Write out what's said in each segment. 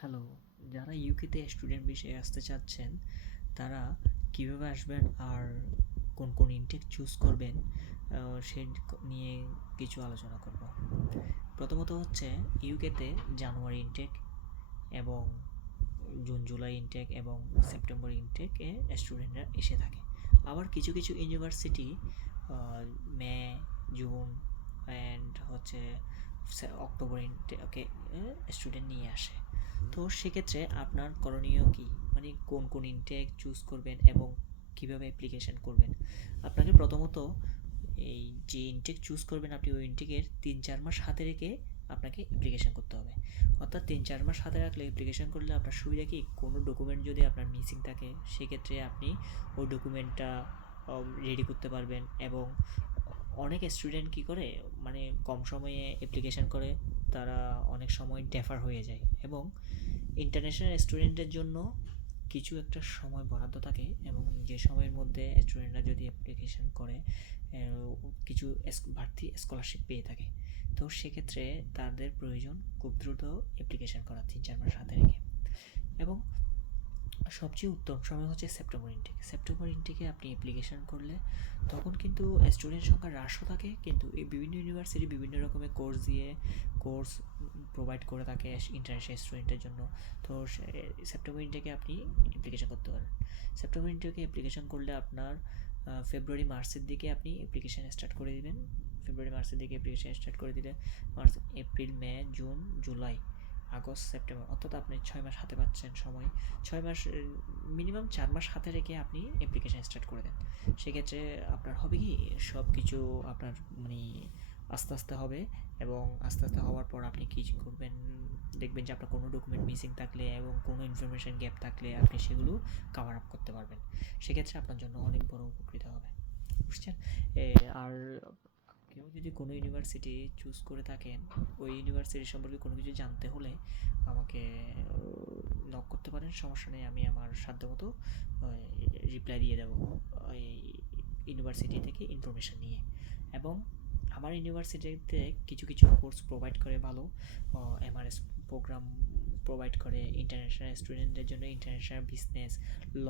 Hello, যারা ইউকেতে student বিষয়ে আসতে চাচ্ছেন তারা কিভাবে আসবেন আর কোন কোন ইনটেক চুজ করবেন সে নিয়ে কিছু আলোচনা করব। প্রথমত হচ্ছে ইউকেতে জানুয়ারি ইনটেক এবং জুন জুলাই ইনটেক এবং সেপ্টেম্বর ইনটেকে স্টুডেন্টরা এসে থাকে। আবার কিছু কিছু ইউনিভার্সিটি মে, জুন অ্যান্ড হচ্ছে অক্টোবর ইনটেকে স্টুডেন্ট নিয়ে আসে। তো সেক্ষেত্রে আপনার করণীয় কি, মানে কোন কোন ইনটেক চুজ করবেন এবং কিভাবে অ্যাপ্লিকেশন করবেন। আপনাকে প্রথমত এই যে ইনটেক চুজ করবেন আপনি ওই ইনটেকের 3-4 মাস হাতে রেখে আপনাকে অ্যাপ্লিকেশন করতে হবে। অর্থাৎ 3-4 মাস হাতে রাখলে অ্যাপ্লিকেশন করলে আপনার সুবিধা কি, কোনো ডকুমেন্ট যদি আপনার মিসিং থাকে সেক্ষেত্রে আপনি ওই ডকুমেন্টটা রেডি করতে পারবেন। এবং অনেক স্টুডেন্ট কি করে, মানে কম সময়ে অ্যাপ্লিকেশন করে তারা অনেক সময় ডেফার হয়ে যায়। এবং ইন্টারন্যাশনাল স্টুডেন্টের জন্য কিছু একটা সময় বরাদ্দ থাকে এবং যে সময়ের মধ্যে স্টুডেন্টরা যদি অ্যাপ্লিকেশন করে কিছু বাড়তি স্কলারশিপ পেয়ে থাকে। তো সেক্ষেত্রে তাদের প্রয়োজন খুব দ্রুত অ্যাপ্লিকেশন করা 3-4 মাস হাতে রেখে। এবং সবচেয়ে উত্তম সময় হচ্ছে সেপ্টেম্বর ইনটেক। সেপ্টেম্বর ইনটেকে আপনি অ্যাপ্লিকেশন করলে তখন কিন্তু স্টুডেন্ট সংখ্যা হ্রাসও থাকে, কিন্তু এই বিভিন্ন ইউনিভার্সিটি বিভিন্ন রকমের কোর্স প্রোভাইড করে থাকে ইন্টারন্যাশনাল স্টুডেন্টের জন্য। তো সেপ্টেম্বর ইনটেকে আপনি অ্যাপ্লিকেশন করতে পারেন। সেপ্টেম্বর ইনটেকে অ্যাপ্লিকেশন করলে আপনার ফেব্রুয়ারি মার্চের দিকে আপনি অ্যাপ্লিকেশন স্টার্ট করে দিবেন। ফেব্রুয়ারি মার্চের দিকে অ্যাপ্লিকেশন স্টার্ট করে দিলে মার্চ, এপ্রিল, মে, জুন, জুলাই, আগস্ট, সেপ্টেম্বর, অর্থাৎ আপনি 6 মাস হাতে পাচ্ছেন সময়। 6 মাস, মিনিমাম 4 মাস হাতে রেখে আপনি অ্যাপ্লিকেশন স্টার্ট করে দেন। সেক্ষেত্রে আপনার হবে কি, সব কিছু আপনার মানে আস্তে আস্তে হবে। এবং আস্তে আস্তে হওয়ার পর আপনি কী করবেন, দেখবেন যে আপনার কোনো ডকুমেন্ট মিসিং থাকলে এবং কোনো ইনফরমেশান গ্যাপ থাকলে আপনি সেগুলো কাভার আপ করতে পারবেন। সেক্ষেত্রে আপনার জন্য অনেক বড় উপকৃত হবে, বুঝছেন। আর কেউ যদি কোনো ইউনিভার্সিটি চুজ করে থাকেন, ওই ইউনিভার্সিটি সম্পর্কে কোনো কিছু জানতে হলে আমাকে নক করতে পারেন, সমস্যা নেই। আমি আমার সাধ্যমতো রিপ্লাই দিয়ে দেবো ওই ইউনিভার্সিটি থেকে ইনফরমেশান নিয়ে। এবং আমার ইউনিভার্সিটিতে কিছু কিছু কোর্স প্রোভাইড করে ভালো, এমআরএস প্রোগ্রাম প্রোভাইড করে ইন্টারন্যাশনাল স্টুডেন্টদের জন্য, ইন্টারন্যাশনাল বিজনেস, ল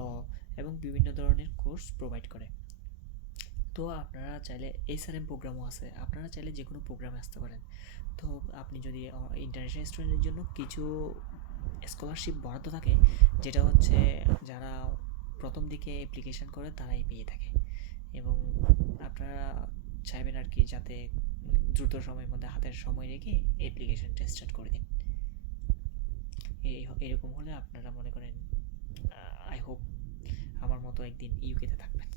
এবং বিভিন্ন ধরনের কোর্স প্রোভাইড করে। তো আপনারা চাইলে এসআরএম প্রোগ্রামও আছে, আপনারা চাইলে যে কোনো প্রোগ্রামে আসতে পারেন। তো আপনি যদি ইন্টারন্যাশনাল স্টুডেন্টের জন্য কিছু স্কলারশিপ বরাদ্দ থাকে, যেটা হচ্ছে যারা প্রথম দিকে অ্যাপ্লিকেশন করে তারাই পেয়ে থাকে। এবং আপনারা চাইবেন আর কি যাতে দ্রুত সময়ের মধ্যে হাতের সময় রেখে অ্যাপ্লিকেশনটা স্টার্ট করে দিন। এরকম হলে আপনারা মনে করেন, আই হোপ আমার মতো একদিন ইউকেতে থাকবেন।